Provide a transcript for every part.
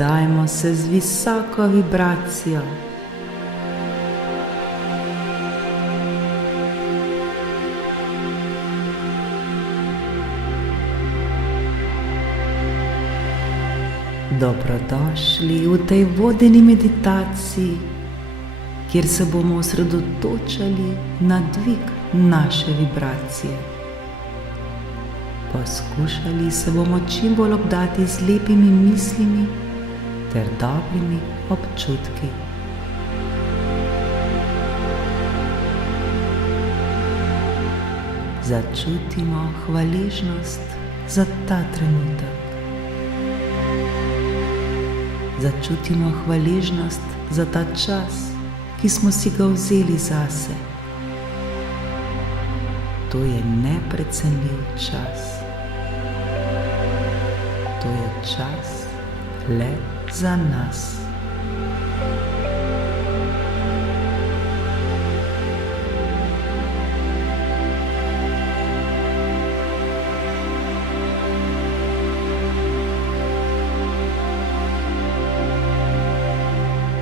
Obdajmo se z visoko vibracijo. Dobrodošli v tej vodeni meditaciji, kjer se bomo osredotočali na dvig naše vibracije. Poskušali se bomo čim bolj obdati z lepimi mislimi ter dobrimi občutki. Začutimo hvaležnost za ta trenutek. Začutimo hvaležnost za ta čas, ki smo si ga vzeli zase. To je neprecenljiv čas. To je čas le za nas.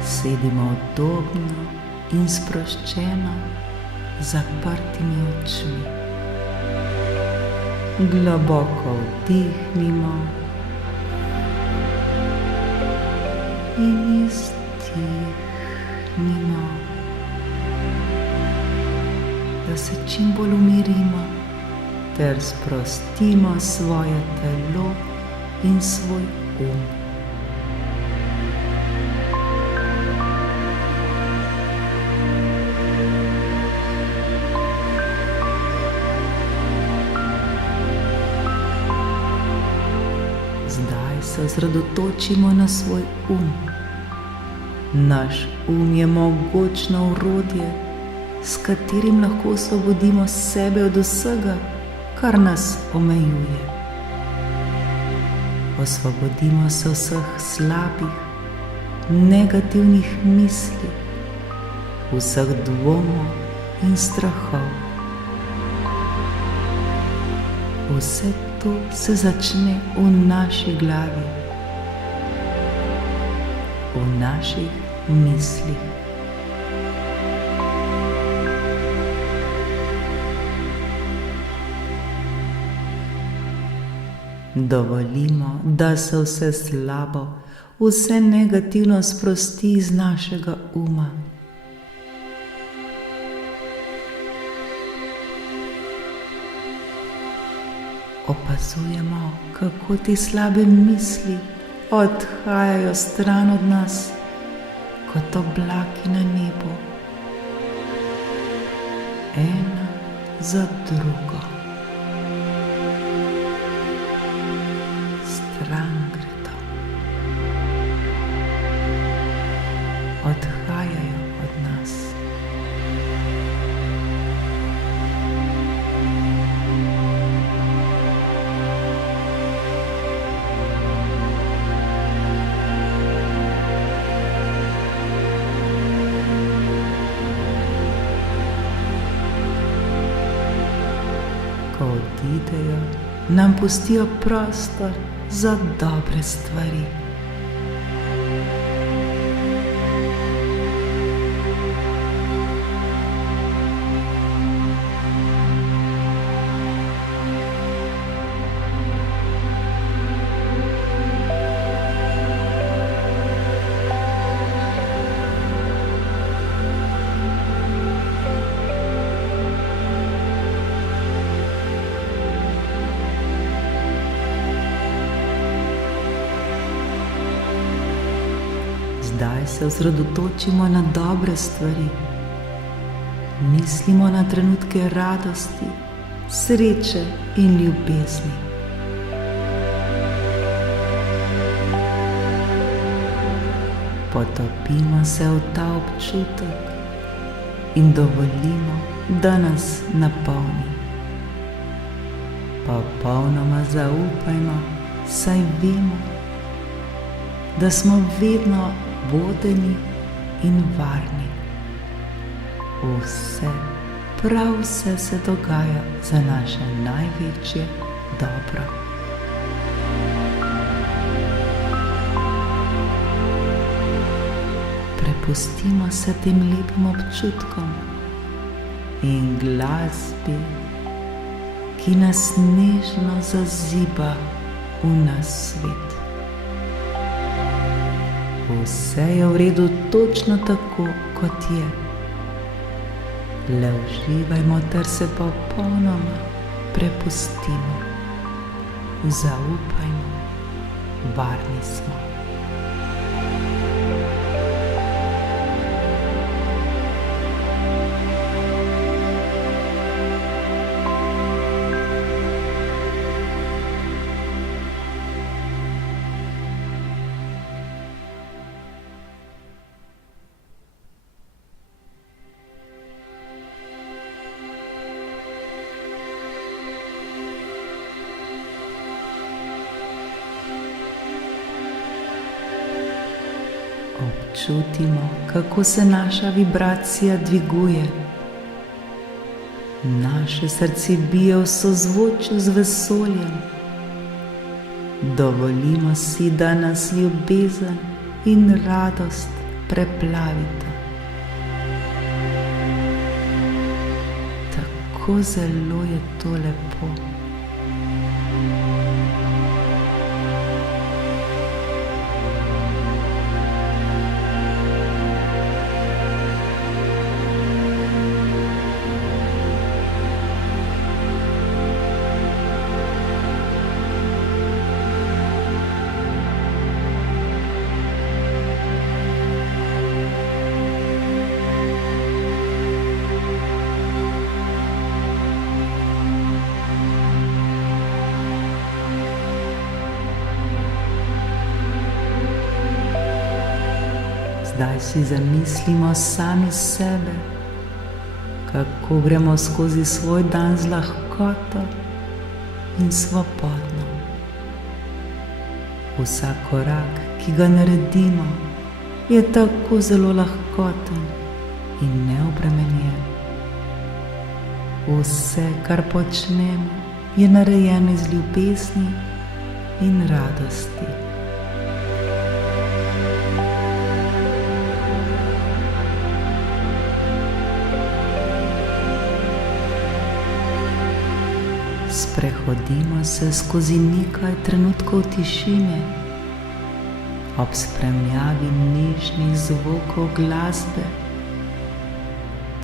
Sedimo udobno in sproščeno, zaprtimi očmi. Globoko vdihnimo in izdihnimo, da se čim bolj umirimo ter sprostimo svoje telo in svoj um. Zdaj se osredotočimo na svoj um. Naš um je mogočno orodje, s katerim lahko osvobodimo sebe od vsega, kar nas omejuje. Osvobodimo se vseh slabih, negativnih misli, vseh dvomov in strahov. Vse to se začne v naši glavi, v naših mislih. Dovolimo, da se vse slabo, vse negativno sprosti iz našega uma. Opazujemo, kako te slabe misli odhajajo stran od nas, kot oblaki na nebu, ena za drugo. Stran gredo. Odhajajo od nas. Ko odidejo, nam pustijo prostor za dobre stvari. Zdaj se osredotočimo na dobre stvari. Mislimo na trenutke radosti, sreče in ljubezni. Potopimo se v ta občutek in dovolimo, da nas napolni. Popolnoma zaupajmo, saj vemo, da smo vedno vodeni in varni. Vse, prav vse se dogaja za naše največje dobro. prepustimo se tem lepim občutkom in glasbi, ki nas nežno zaziba v naš svet. Vse je v redu točno tako, kot je. Le uživajmo ter se popolnoma prepustimo. Zaupajmo, varni smo. Občutimo, kako se naša vibracija dviguje. Naše srce bije v sozvočju z vesoljem. Dovolimo si, da nas ljubezen in radost preplavita. Tako zelo je to lepo. Zdaj si zamislimo sami sebe, kako gremo skozi svoj dan z lahkoto in svobodno. Vsak korak, ki ga naredimo, je tako zelo lahkoten in neobremenjen. Vse, kar počnemo, je narejeno iz ljubezni in radosti. Sprehodimo se skozi nekaj trenutkov tišine, ob spremljavi nežnih zvokov glasbe,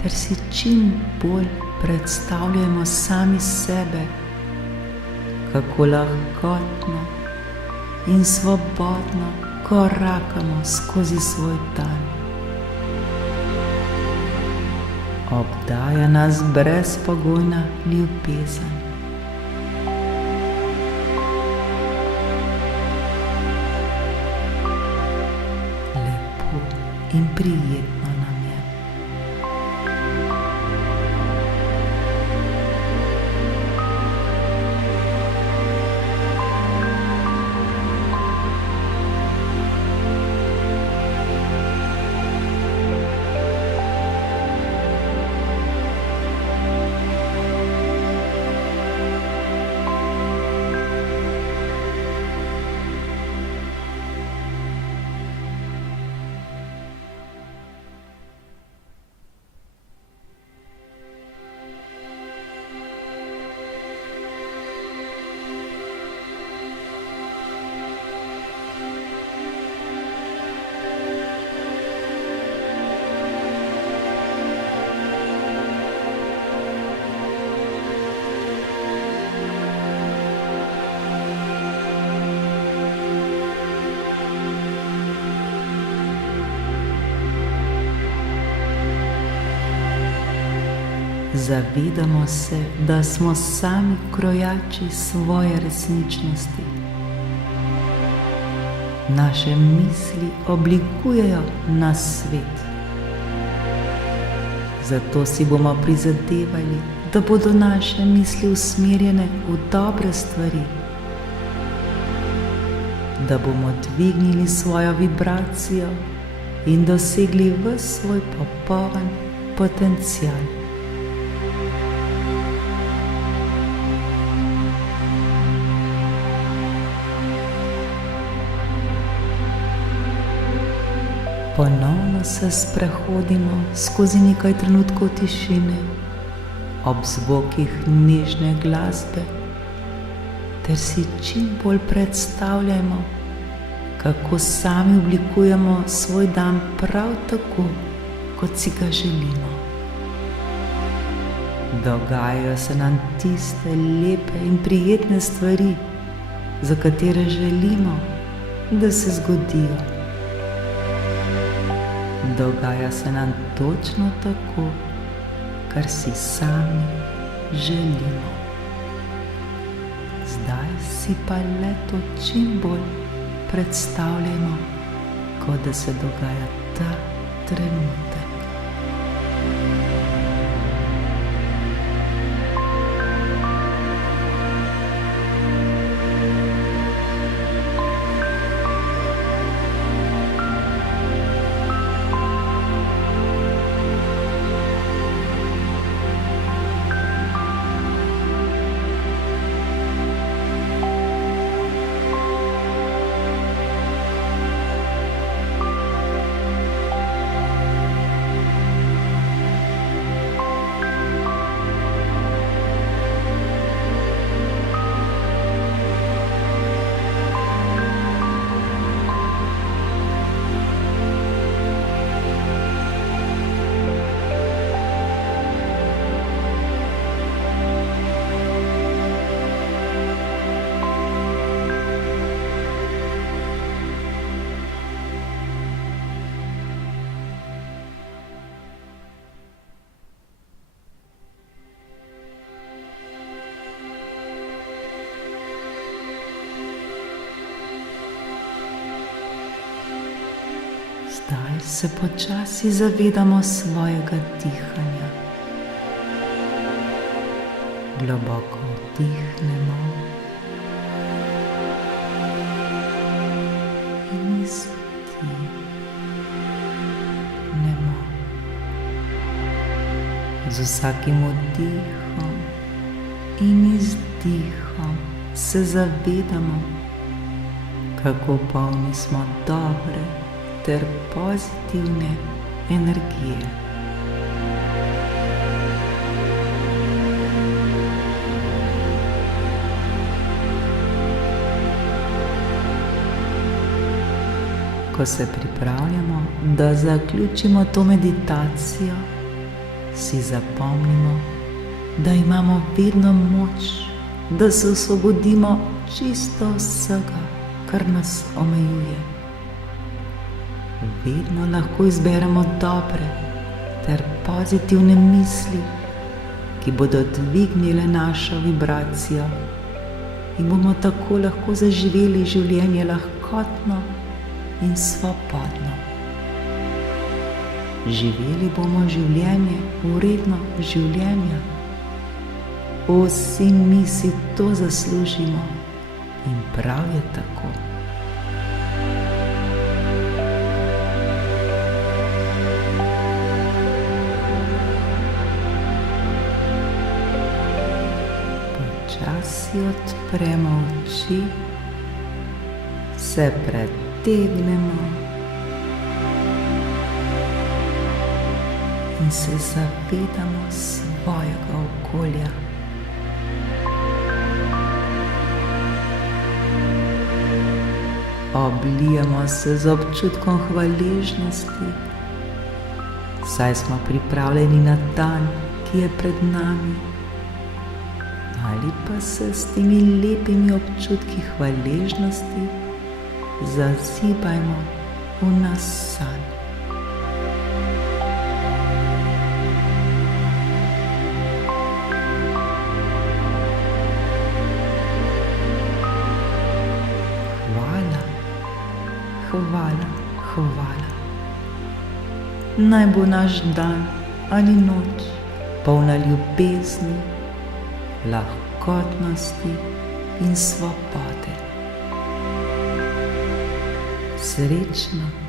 ter si čim bolj predstavljamo sami sebe, kako lahkotno in svobodno korakamo skozi svoj dan. Obdaja nas brezpogojna ljubezen. In prijetno nam je. Zavedamo se, da smo sami krojači svoje resničnosti. Naše misli oblikujejo naš svet. Zato si bomo prizadevali, da bodo naše misli usmerjene v dobre stvari, da bomo dvignili svojo vibracijo in dosegli ves svoj popoln potencial. Ponovno se sprehodimo skozi nekaj trenutkov tišine ob zvokih nežne glasbe, ter si čim bolj predstavljamo, kako sami oblikujemo svoj dan prav tako, kot si ga želimo. Dogajajo se nam tiste lepe in prijetne stvari, za katere želimo, da se zgodijo. Dogaja se nam točno tako, kar si sami želimo. Zdaj si pa le to čim bolj predstavljamo, kot da se dogaja ta trenutek. Zdaj se počasi zavedamo svojega dihanja. Globoko vdihnemo in izdihnemo. Z vsakim vdihom in izdihom se zavedamo, kako polni smo dobre ter pozitivne energije. Ko se pripravljamo, da zaključimo to meditacijo, si zapomnimo, da imamo vedno moč, da se osvobodimo čisto vsega, kar nas omejuje. Vedno lahko izberemo dobre ter pozitivne misli, ki bodo dvignile našo vibracijo in bomo tako lahko zaživeli življenje lahkotno in svobodno. Živeli bomo življenje vredno življenja. Vsi mi si to zaslužimo in prav je tako. Počasi odpremo oči, se pretegnemo in se zavedamo svojega okolja. Oblijemo se z občutkom hvaležnosti, saj smo pripravljeni na dan, ki je pred nami. Ali pa se s temi lepimi občutki hvaležnosti zazibajmo v nas sanj. Hvala, hvala, hvala. Naj bo naš dan ali noč polna ljubezni, lahkotnosti in svobode. Srečno.